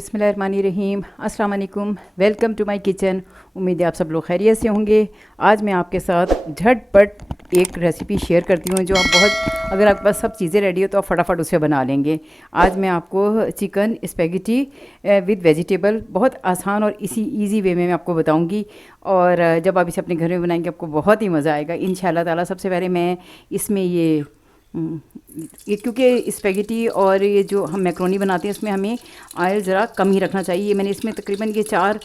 बिस्मिल्लाहिर्रहमानिर्रहीम। अस्सलाम वालेकुम। Welcome to my kitchen. उम्मीद है आप सब लोग खैरियत से होंगे। आज मैं आपके साथ झटपट एक रेसिपी शेयर करती हूँ जो आप बहुत, अगर आपके पास सब चीज़ें रेडी हो तो आप फटाफट उसे बना लेंगे। आज मैं आपको चिकन स्पेगेटी विद वेजिटेबल बहुत आसान और इसी ईजी वे में मैं आपको बताऊँगी। और जब आप इसे अपने घर में बनाएंगे आपको बहुत ही मज़ा आएगा इंशाल्लाह ताला। सबसे पहले मैं इसमें ये क्योंकि स्पेगेटी और ये जो हम मैक्रोनी बनाते हैं उसमें हमें ऑयल ज़रा कम ही रखना चाहिए। मैंने इसमें तकरीबन ये 4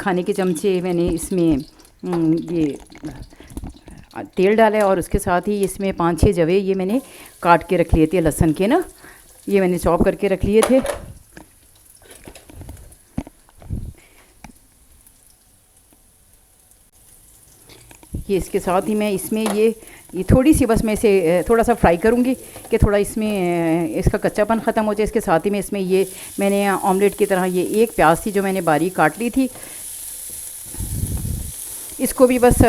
खाने के चमचे मैंने इसमें ये तेल डाला है और उसके साथ ही इसमें 5-6 जवे ये मैंने काट के रख लिए थे लहसुन के ना, ये मैंने चॉप करके रख लिए थे। ये इसके साथ ही मैं इसमें ये थोड़ी सी बस मैं इसे थोड़ा सा फ्राई करूँगी कि थोड़ा इसमें इसका कच्चापन ख़त्म हो जाए। इसके साथ ही मैं इसमें ये मैंने ऑमलेट की तरह ये एक प्याज थी जो मैंने बारीक काट ली थी, इसको भी बस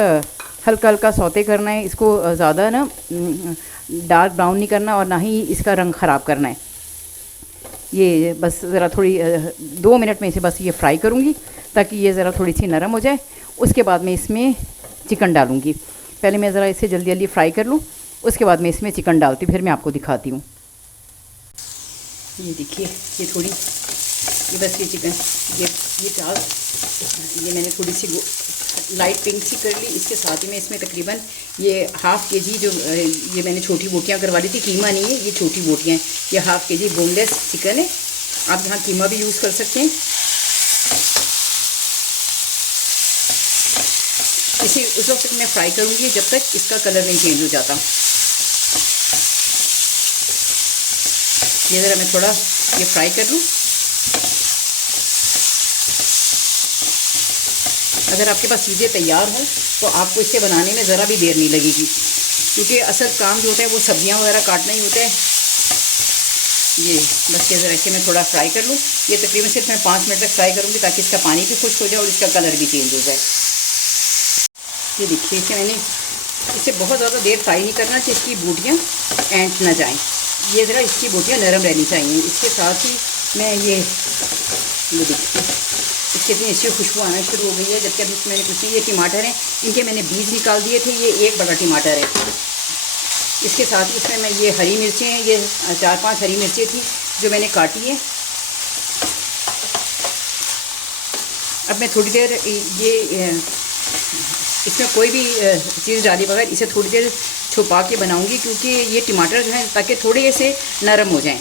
हल्का हल्का सौते करना है। इसको ज़्यादा ना डार्क ब्राउन नहीं करना और ना ही इसका रंग ख़राब करना है। ये बस ज़रा थोड़ी 2 मिनट में इसे बस ये फ्राई करूँगी ताकि ये ज़रा थोड़ी सी नरम हो जाए। उसके बाद मैं इसमें चिकन डालूँगी। पहले मैं ज़रा इसे जल्दी जल्दी फ्राई कर लूँ, उसके बाद मैं इसमें चिकन डालती हूँ, फिर मैं आपको दिखाती हूँ। ये देखिए ये थोड़ी ये बस ये चिकन ये प्याज ये मैंने थोड़ी सी लाइट पिंक सी कर ली। इसके साथ ही मैं इसमें तकरीबन ये हाफ़ के जी जो ये मैंने छोटी बोटियाँ करवा ली थी, कीमा नहीं है ये छोटी बोटियाँ हैं, ये हाफ़ के जी बोनलेस चिकन है। आप यहाँ कीमा भी यूज़ कर सकते हैं। इसे उस वक्त मैं फ्राई करूँगी जब तक इसका कलर नहीं चेंज हो जाता। ये ज़रा मैं थोड़ा ये फ्राई कर लूँ। अगर आपके पास चीज़ें तैयार हों तो आपको इसे बनाने में ज़रा भी देर नहीं लगेगी, क्योंकि असल काम जो होता है वो सब्जियां वगैरह काटना ही होता है। ये बस ये ज़रा इसे मैं थोड़ा फ्राई कर लूँ। ये तकरीबन सिर्फ मैं 5 मिनट तक फ्राई करूँगी ताकि इसका पानी भी खुश्क हो जाए और इसका कलर भी चेंज हो जाए। ये देखिए इसे बहुत ज़्यादा देर फ्राई नहीं करना कि इसकी बोटियाँ ऐंठ ना जाएं। ये ज़रा इसकी बोटियाँ नरम रहनी चाहिए। इसके साथ ही मैं ये देखिए इसकी इतनी अच्छी खुशबू आना शुरू हो गई है। जबकि अभी इसमें मैंने कुछ नहीं, ये टमाटर हैं इनके मैंने बीज निकाल दिए थे, ये एक बड़ा टमाटर है। इसके साथ ही इसमें मैं ये हरी मिर्चें हैं, ये 4-5 हरी मिर्चें थी जो मैंने काटी है। अब मैं थोड़ी देर ये इसमें कोई भी चीज़ डाले बगैर इसे थोड़ी देर छुपा के बनाऊंगी, क्योंकि ये टमाटर जो हैं ताकि थोड़े से नरम हो जाएं।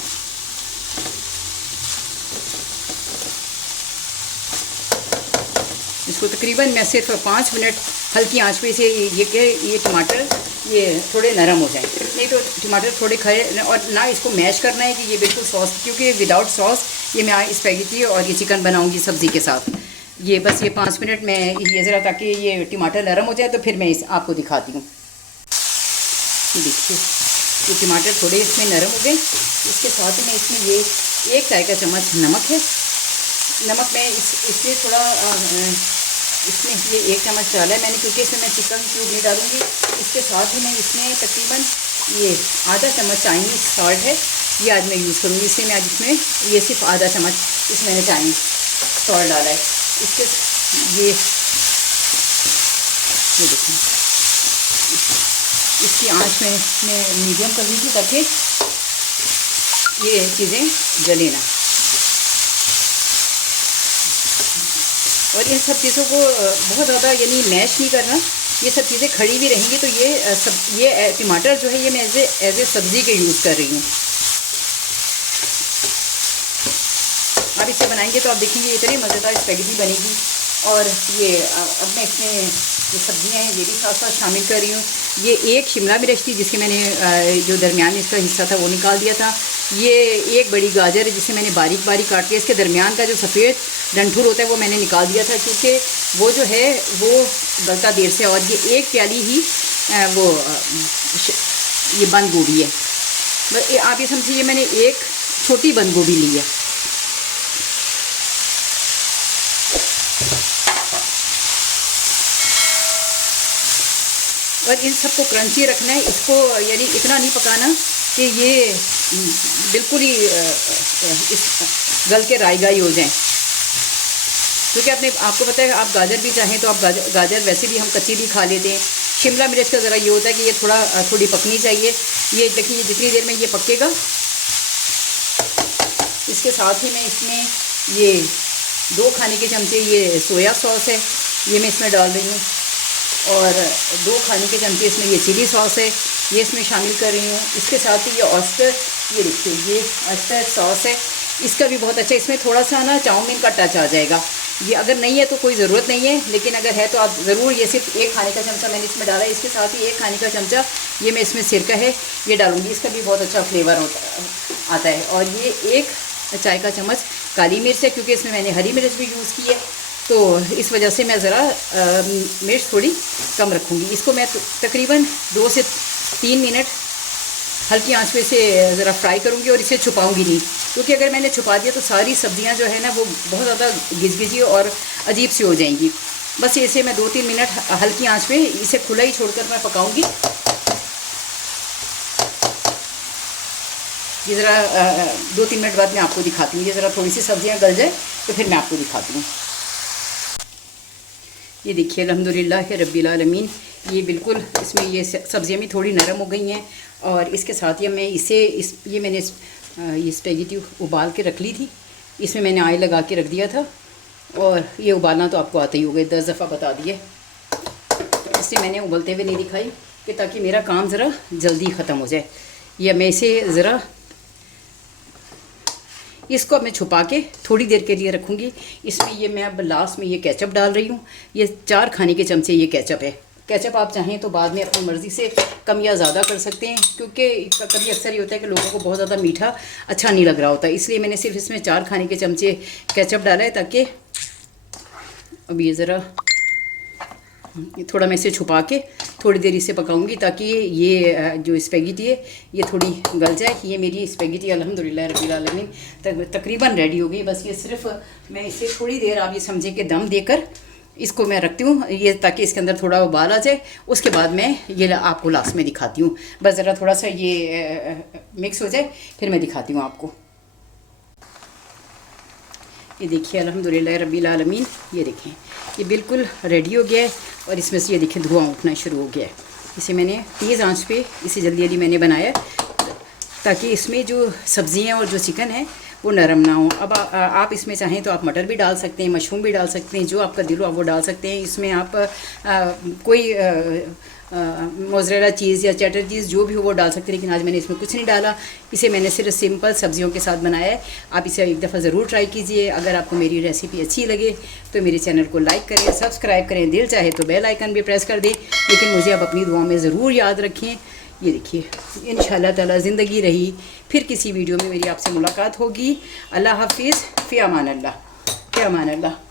इसको तकरीबन मैं सिर्फ 5 मिनट हल्की आंच पे इसे ये टमाटर ये थोड़े नरम हो जाएं। नहीं तो टमाटर थोड़े खड़े, और ना इसको मैश करना है कि ये बिल्कुल सॉस, क्योंकि विदाउट सॉस ये मैं स्पेगेटी और ये चिकन बनाऊंगी सब्ज़ी के साथ। ये बस ये 5 मिनट में ये ज़रा ताकि ये टमाटर नरम हो जाए तो फिर मैं आपको दिखाती हूँ। ये देखिए ये टमाटर थोड़े इसमें नरम हो गए। इसके साथ ही मैं इसमें ये 1 चाय का चम्मच नमक है। नमक मैं इसलिए थोड़ा इसमें ये 1 चम्मच डाला है मैंने, क्योंकि इसमें मैं चिकन क्यूब नहीं डालूँगी। इसके साथ ही मैं इसमें तकरीबन ये आधा चम्मच चाइनीज़ सॉल्ट है, ये आज मैं यूज़ करूँगी। इसलिए मैं आज इसमें ये सिर्फ आधा चम्मच इसमें मैंने चाइनीज़ सॉल्ट डाला है। इसके ये देखिए इसकी आंच में मीडियम कर दी थी ताकि ये चीज़ें जले ना। और इन सब चीज़ों को बहुत ज़्यादा यानी मैश नहीं करना, ये सब चीज़ें खड़ी भी रहेंगी तो ये टमाटर जो है ये मैं एज ए सब्ज़ी के यूज़ कर रही हूँ। आप इसे बनाएंगे तो आप देखेंगे इतनी मज़ेदार स्पेगेटी बनेगी। और ये अब मैं इसमें जो सब्ज़ियाँ हैं ये भी साथ साथ शामिल कर रही हूँ। ये एक शिमला मिर्च थी जिसके मैंने जो दरमियान में इसका हिस्सा था वो निकाल दिया था। ये एक बड़ी गाजर है जिसे मैंने बारीक बारीक काट के इसके दरमियान का जो सफ़ेद डंठल होता है वो मैंने निकाल दिया था, क्योंकि वो जो है वो गलता देर से। और ये 1 प्याली ही वो ये बंद गोभी है। बस आप ये समझिए मैंने एक छोटी बंद गोभी ली है। और इन सबको क्रंची रखना है, इसको यानी इतना नहीं पकाना कि ये बिल्कुल ही इस गल के राई हो जाएं। क्योंकि आपको पता है, आप गाजर भी चाहें तो आप गाजर वैसे भी हम कच्ची भी खा लेते हैं। शिमला मिर्च का ज़रा ये होता है कि ये थोड़ी पकनी चाहिए। ये देखिए, जितनी देर में ये पकेगा, इसके साथ ही मैं इसमें ये 2 खाने के चमचे ये सोया सॉस है, ये मैं इसमें डाल रही हूँ। और 2 खाने के चमचे इसमें ये चिली सॉस है, ये इसमें शामिल कर रही हूँ। इसके साथ ही ये ऑयस्टर, ये देखिए ये ऑयस्टर सॉस है, इसका भी बहुत अच्छा, इसमें थोड़ा सा ना चाउमीन का टच आ जाएगा। ये अगर नहीं है तो कोई ज़रूरत नहीं है, लेकिन अगर है तो आप ज़रूर, ये सिर्फ 1 खाने का चमचा मैंने इसमें डाला है। इसके साथ ही 1 खाने का चमचा ये मैं इसमें सिरका है ये डालूँगी, इसका भी बहुत अच्छा फ्लेवर आता है। और ये 1 चाय का चम्मच काली मिर्च है, क्योंकि इसमें मैंने हरी मिर्च भी यूज़ की है, तो इस वजह से मैं ज़रा मिर्च थोड़ी कम रखूँगी। इसको मैं तकरीबन 2 से 3 मिनट हल्की आंच पे से ज़रा फ्राई करूँगी, और इसे छुपाऊँगी नहीं, क्योंकि अगर मैंने छुपा दिया तो सारी सब्जियां जो है ना वो बहुत ज़्यादा गिजगिजी और अजीब सी हो जाएंगी। बस इसे मैं 2-3 मिनट हल्की आंच पे इसे खुला ही छोड़कर मैं पकाऊँगी। ये ज़रा 2-3 मिनट बाद मैं आपको दिखाती हूँ। ये ज़रा थोड़ी सी सब्जियाँ गल जाए तो फिर मैं आपको दिखाती हूँ। ये देखिए अल्हम्दुलिल्लाह रब्बिल आलमीन, ये बिल्कुल इसमें ये सब्जियाँ भी थोड़ी नरम हो गई हैं। और इसके साथ ही मैं ये मैंने ये स्पैगेटी उबाल के रख ली थी, इसमें मैंने ऑयल लगा के रख दिया था, और ये उबालना तो आपको आता ही होगा, 10 दफ़ा बता दिए। इससे मैंने उबलते हुए नहीं दिखाई कि ताकि मेरा काम ज़रा जल्दी ख़त्म हो जाए। या मैं इसे ज़रा, इसको अब मैं छुपा के थोड़ी देर के लिए रखूँगी। इसमें ये मैं अब लास्ट में ये केचप डाल रही हूँ, ये 4 खाने के चमचे ये केचप है। केचप आप चाहें तो बाद में अपनी मर्ज़ी से कम या ज़्यादा कर सकते हैं, क्योंकि कभी अक्सर ये होता है कि लोगों को बहुत ज़्यादा मीठा अच्छा नहीं लग रहा होता, इसलिए मैंने सिर्फ इसमें 4 खाने के चमचे केचप डाला है, ताकि अब ये ज़रा थोड़ा मैं इसे छुपा के थोड़ी देर इसे पकाऊंगी, ताकि ये जो स्पैगेटी है ये थोड़ी गल जाए। ये मेरी स्पैगेटी अल्हम्दुलिल्लाह रब्बिल आलमीन तकरीबन रेडी हो गई। बस ये सिर्फ मैं इसे थोड़ी देर, आप ये समझे कि दम देकर इसको मैं रखती हूँ, ये ताकि इसके अंदर थोड़ा उबाल आ जाए। उसके बाद मैं ये आपको लास्ट में दिखाती हूँ। बस ज़रा थोड़ा सा ये मिक्स हो जाए फिर मैं दिखाती हूँ आपको। ये देखिए अल्हम्दुलिल्लाह रब्बिल आलमीन, ये देखें ये बिल्कुल रेडी हो गया है, और इसमें से ये देखिए धुआं उठना शुरू हो गया है। इसे मैंने तेज़ आंच पे इसे जल्दी जल्दी मैंने बनाया, ताकि इसमें जो सब्ज़ियाँ और जो चिकन है वो नरम ना हो। अब आप इसमें चाहें तो आप मटर भी डाल सकते हैं, मशरूम भी डाल सकते हैं, जो आपका दिल हो आप वो डाल सकते हैं। इसमें आप कोई मोज़रेला चीज़ या चेडर चीज़ जो भी हो वो डाल सकते हैं, लेकिन आज मैंने इसमें कुछ नहीं डाला। इसे मैंने सिर्फ सिंपल सब्जियों के साथ बनाया है। आप इसे एक दफ़ा ज़रूर ट्राई कीजिए। अगर आपको मेरी रेसिपी अच्छी लगे तो मेरे चैनल को लाइक करें, सब्सक्राइब करें, दिल चाहे तो बेल आइकन भी प्रेस कर दें। लेकिन मुझे अब अपनी दुआ में ज़रूर याद रखें। ये देखिए इंशाअल्लाह ताला ज़िंदगी रही फिर किसी वीडियो में मेरी आपसे मुलाकात होगी। अल्लाह हाफिज़, फ़ी अमान अल्लाह, फ़ी अमान अल्लाह।